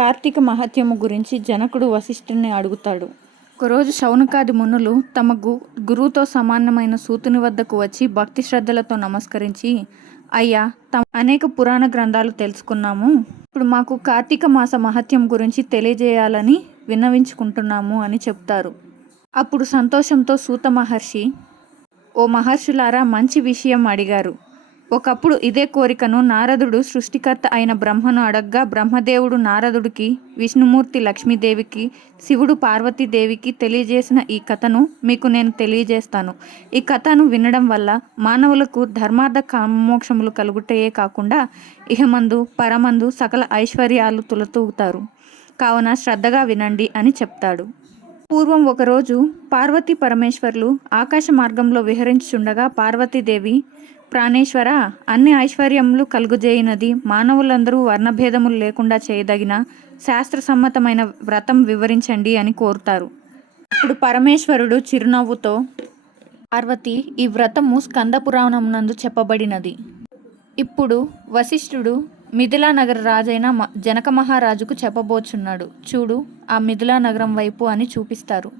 కార్తీక మహత్యము గురించి జనకుడు వశిష్ఠుని అడుగుతాడు. ఒకరోజు శౌనకాది మునులు తమ గురువుతో సమానమైన సూతుని వద్దకు వచ్చి భక్తి శ్రద్ధలతో నమస్కరించి, అయ్యా, అనేక పురాణ గ్రంథాలు తెలుసుకున్నాము. ఇప్పుడు మాకు కార్తీక మాస మహత్యం గురించి తెలియజేయాలని విన్నవించుకుంటున్నాము అని చెప్తారు. అప్పుడు సంతోషంతో సూత మహర్షి, ఓ మహర్షులారా, మంచి విషయం అడిగారు. ఒకప్పుడు ఇదే కోరికను నారదుడు సృష్టికర్త అయిన బ్రహ్మను అడగ్గా బ్రహ్మదేవుడు నారదుడికి, విష్ణుమూర్తి లక్ష్మీదేవికి, శివుడు పార్వతీదేవికి తెలియజేసిన ఈ కథను మీకు నేను తెలియజేస్తాను. ఈ కథను వినడం వల్ల మానవులకు ధర్మార్థ కామమోక్షములు కలుగుటయే కాకుండా ఇహమందు పరమందు సకల ఐశ్వర్యాలు తులతూగుతారు. కావున శ్రద్ధగా వినండి అని చెప్తాడు. పూర్వం ఒకరోజు పార్వతీ పరమేశ్వర్లు ఆకాశ మార్గంలో విహరించుచుండగా పార్వతీదేవి, ప్రాణేశ్వర, అన్ని ఐశ్వర్యములు కలుగుజేయినది మానవులందరూ వర్ణభేదములు లేకుండా చేయదగిన శాస్త్రసమ్మతమైన వ్రతం వివరించండి అని కోరుతారు. ఇప్పుడు పరమేశ్వరుడు చిరునవ్వుతో, పార్వతి, ఈ వ్రతము స్కంద పురాణమునందు చెప్పబడినది. ఇప్పుడు వశిష్ఠుడు మిథిలా నగర రాజైన జనక మహారాజుకు చెప్పబోచున్నాడు. చూడు, ఆ మిథిలా నగరం వైపు అని చూపిస్తారు.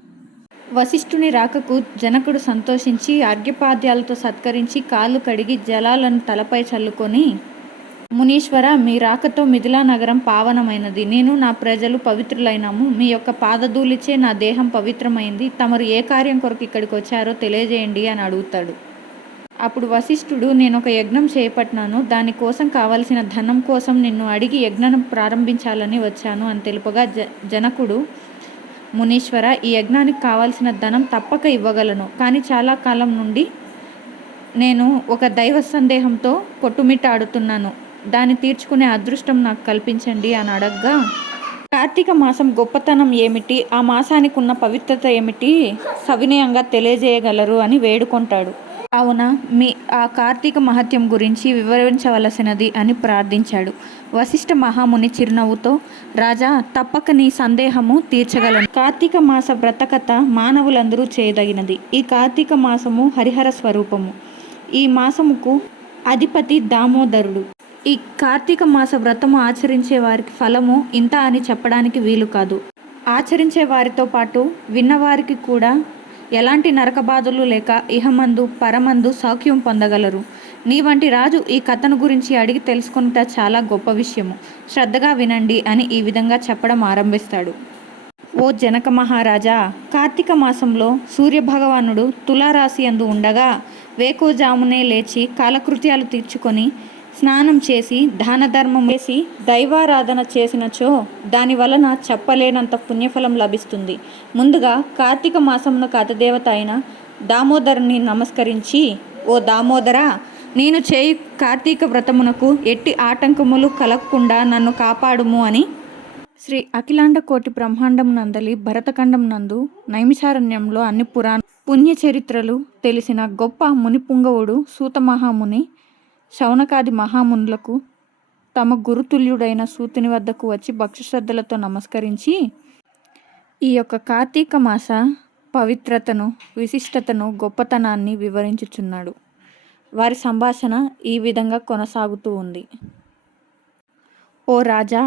వశిష్ఠుని రాకకు జనకుడు సంతోషించి అర్ఘ్యపాద్యాలతో సత్కరించి కాళ్ళు కడిగి జలాలను తలపై చల్లుకొని, మునీశ్వర, మీ రాకతో మిథిలా నగరం పావనమైనది. నేను నా ప్రజలు పవిత్రులైనాము. మీ యొక్క పాదధూళిచే నా దేహం పవిత్రమైంది. తమరు ఏ కార్యం కొరకు ఇక్కడికి వచ్చారో తెలియజేయండి అని అడుగుతాడు. అప్పుడు వశిష్ఠుడు, నేను ఒక యజ్ఞం చేపట్టినాను. దానికోసం కావలసిన ధనం కోసం నిన్ను అడిగి యజ్ఞం ప్రారంభించాలని వచ్చాను అని తెలుపగా జనకుడు, మునీశ్వర, ఈ యజ్ఞానికి కావాల్సిన ధనం తప్పక ఇవ్వగలను. కానీ చాలా కాలం నుండి నేను ఒక దైవ సందేహంతో కొట్టుమిట్టాడుతున్నాను. దాన్ని తీర్చుకునే అదృష్టం నాకు కల్పించండి అని అడగ్గా, కార్తీక మాసం గొప్పతనం ఏమిటి, ఆ మాసానికి ఉన్న పవిత్రత ఏమిటి సవినయంగా తెలియజేయగలరు అని వేడుకుంటాడు. అవునా, మీ ఆ కార్తీక మహత్యం గురించి వివరించవలసినది అని ప్రార్థించాడు. వశిష్ఠ మహాముని చిరునవ్వుతో, రాజా, తప్పక నీ సందేహము తీర్చగలను. కార్తీక మాస వ్రతకథ మానవులందరూ చేయదగినది. ఈ కార్తీక మాసము హరిహర స్వరూపము. ఈ మాసముకు అధిపతి దామోదరుడు. ఈ కార్తీక మాస వ్రతము ఆచరించే వారికి ఫలము ఇంత అని చెప్పడానికి వీలు కాదు. ఆచరించే వారితో పాటు విన్నవారికి కూడా ఎలాంటి నరక బాధలు లేక ఇహమందు పరమందు సౌఖ్యం పొందగలరు. నీ వంటి రాజు ఈ కథను గురించి అడిగి తెలుసుకున్నట చాలా గొప్ప విషయము. శ్రద్ధగా వినండి అని ఈ విధంగా చెప్పడం ఆరంభిస్తాడు. ఓ జనక మహారాజా, కార్తీక మాసంలో సూర్యభగవానుడు తులారాశి యందు ఉండగా వేకోజామునే లేచి కాలకృత్యాలు తీర్చుకొని స్నానం చేసి దాన ధర్మం చేసి దైవారాధన చేసినచో దాని వలన చెప్పలేనంత పుణ్యఫలం లభిస్తుంది. ముందుగా కార్తీక మాసమునకు అధిదేవత అయిన దామోదరుని నమస్కరించి, ఓ దామోదరా, నేను చేయు కార్తీక వ్రతమునకు ఎట్టి ఆటంకములు కలగకుండా నన్ను కాపాడుము అని శ్రీ అఖిలాండ కోటి బ్రహ్మాండం నందలి భరతఖండం నందు నైమిషారణ్యంలో అన్ని పుణ్య చరిత్రలు తెలిసిన గొప్ప మునిపుంగవుడు సూత మహాముని శౌనకాది మహామునులకు తమ గురుతుల్యుడైన సూతుని వద్దకు వచ్చి భక్తి శ్రద్ధలతో నమస్కరించి ఈ యొక్క కార్తీక మాస పవిత్రతను, విశిష్టతను, గొప్పతనాన్ని వివరించుచున్నాడు. వారి సంభాషణ ఈ విధంగా కొనసాగుతూ ఉంది. ఓ రాజా,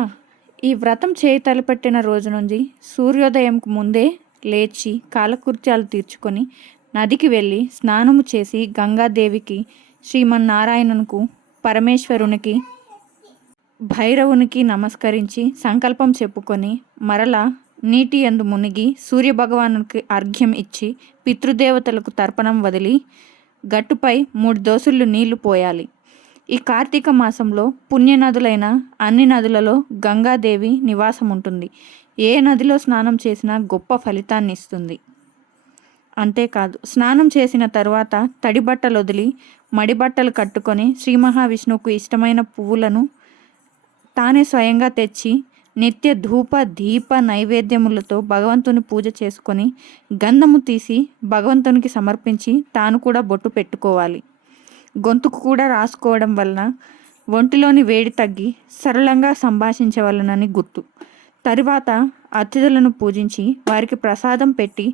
ఈ వ్రతం చేయి తలపెట్టిన రోజు నుంచి సూర్యోదయంకు ముందే లేచి కాలకృత్యాలు తీర్చుకొని నదికి వెళ్ళి స్నానము చేసి గంగాదేవికి, శ్రీమన్నారాయణునికి, పరమేశ్వరునికి, భైరవునికి నమస్కరించి సంకల్పం చెప్పుకొని మరలా నీటి యందు మునిగి సూర్యభగవానునికి అర్ఘ్యం ఇచ్చి పితృదేవతలకు తర్పణం వదిలి గట్టుపై 3 దోసులు నీళ్లు పోయాలి. ఈ కార్తీక మాసంలో పుణ్యనదులైన అన్ని నదులలో గంగాదేవి నివాసం ఉంటుంది. ఏ నదిలో స్నానం చేసినా గొప్ప ఫలితాన్ని ఇస్తుంది. అంతేకాదు, స్నానం చేసిన తర్వాత తడి బట్టలు వదిలి మడి బట్టలు కట్టుకొని శ్రీ మహావిష్ణువుకు ఇష్టమైన పువ్వులను తానే స్వయంగా తెచ్చి నిత్య ధూప దీప నైవేద్యములతో భగవంతుని పూజ చేసుకొని గంధము తీసి భగవంతునికి సమర్పించి తాను కూడా బొట్టు పెట్టుకోవాలి. గొంతుకు కూడా రాసుకోవడం వలన ఒంటిలోని వేడి తగ్గి సరళంగా సంభాషించవలనని గుర్తు. తరువాత అతిథులను పూజించి వారికి ప్రసాదం పెట్టి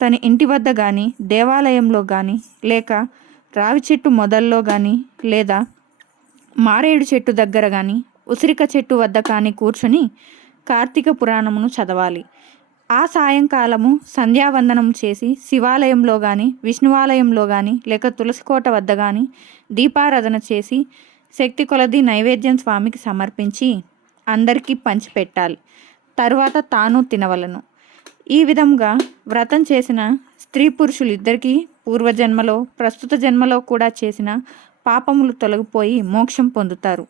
తన ఇంటి వద్ద కానీ, దేవాలయంలో కానీ, లేక రావి చెట్టు మొదల్లో కానీ, లేదా మారేడు చెట్టు దగ్గర కానీ, ఉసిరిక చెట్టు వద్ద కానీ కూర్చొని కార్తీక పురాణమును చదవాలి. ఆ సాయంకాలము సంధ్యావందనం చేసి శివాలయంలో కానీ, విష్ణువాలయంలో కానీ, లేక తులసికోట వద్ద కానీ దీపారాధన చేసి శక్తి కొలది నైవేద్యం స్వామికి సమర్పించి అందరికీ పంచిపెట్టాలి. తరువాత తాను తినవలను. ఈ విధంగా వ్రతం చేసిన స్త్రీ పురుషులిద్దరికీ పూర్వజన్మలో, ప్రస్తుత జన్మలో కూడా చేసిన పాపములు తొలగిపోయి మోక్షం పొందుతారు.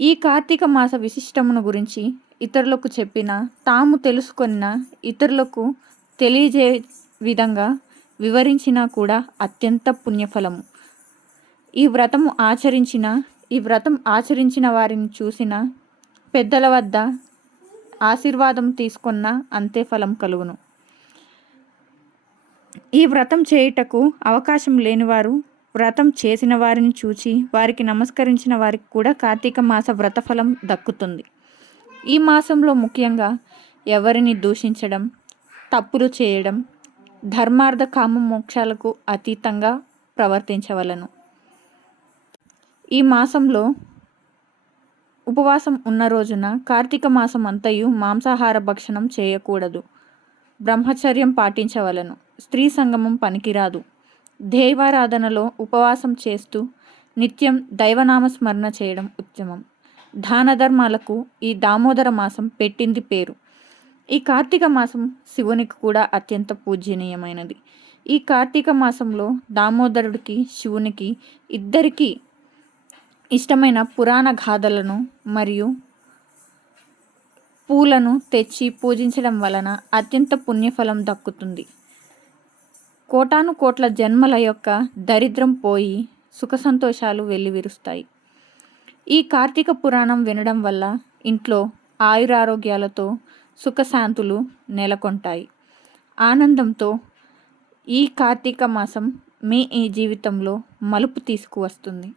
ఈ కార్తీక మాస విశిష్టమును గురించి ఇతరులకు చెప్పిన, తాము తెలుసుకొన్న ఇతరులకు తెలియజే విధంగా వివరించినా కూడా అత్యంత పుణ్యఫలము. ఈ వ్రతం ఆచరించిన వారిని చూసిన పెద్దల వద్ద ఆశీర్వాదం తీసుకున్న అంతే ఫలం కలుగును. ఈ వ్రతం చేయుటకు అవకాశం లేనివారు వ్రతం చేసిన వారిని చూచి వారికి నమస్కరించిన వారికి కూడా కార్తీక మాస వ్రతఫలం దక్కుతుంది. ఈ మాసంలో ముఖ్యంగా ఎవరిని దూషించడం, తప్పులు చేయడం, ధర్మార్థ కామ మోక్షాలకు అతీతంగా ప్రవర్తించవలను. ఈ మాసంలో ఉపవాసం ఉన్న రోజున కార్తీక మాసం అంతయు మాంసాహార భక్షణం చేయకూడదు. బ్రహ్మచర్యం పాటించవలను. స్త్రీ సంగమం పనికిరాదు. దైవారాధనలో ఉపవాసం చేస్తూ నిత్యం దైవనామస్మరణ చేయడం ఉత్తమం. దాన ధర్మాలకు ఈ దామోదర మాసం పెట్టింది పేరు. ఈ కార్తీక మాసం శివునికి కూడా అత్యంత పూజనీయమైనది. ఈ కార్తీక మాసంలో దామోదరుడికి, శివునికి ఇద్దరికీ ఇష్టమైన పురాణ గాథలను మరియు పూలను తెచ్చి పూజించడం వలన అత్యంత పుణ్యఫలం దక్కుతుంది. కోటాను కోట్ల జన్మల యొక్క దరిద్రం పోయి సుఖ సంతోషాలు వెల్లివిరుస్తాయి. ఈ కార్తీక పురాణం వినడం వల్ల ఇంట్లో ఆయురారోగ్యాలతో సుఖశాంతులు నెలకొంటాయి. ఆనందంతో ఈ కార్తీక మాసం మీ జీవితంలో మలుపు తీసుకువస్తుంది.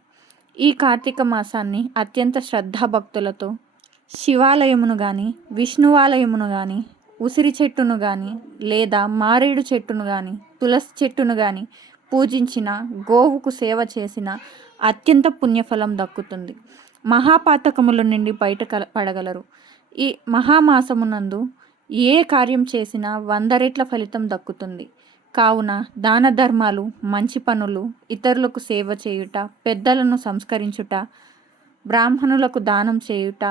ఈ కార్తీక మాసాన్ని అత్యంత శ్రద్ధాభక్తులతో శివాలయమును కానీ, విష్ణువాలయమును కానీ, ఉసిరి చెట్టును కానీ, లేదా మారేడు చెట్టును కానీ, తులసి చెట్టును కానీ పూజించిన, గోవుకు సేవ చేసిన అత్యంత పుణ్యఫలం దక్కుతుంది. మహాపాతకముల నుండి పడగలరు. ఈ మహామాసమునందు ఏ కార్యం చేసినా 100 రెట్ల ఫలితం దక్కుతుంది. కావున దాన ధర్మాలు, మంచి పనులు, ఇతరులకు సేవ చేయుట, పెద్దలను సంస్కరించుట, బ్రాహ్మణులకు దానం చేయుట,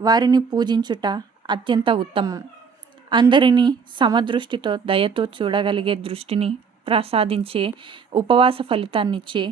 వారిని పూజించుట అత్యంత ఉత్తమం. అందరినీ సమదృష్టితో, దయతో చూడగలిగే దృష్టిని ప్రసాదించే, ఉపవాస ఫలితాన్నిచ్చే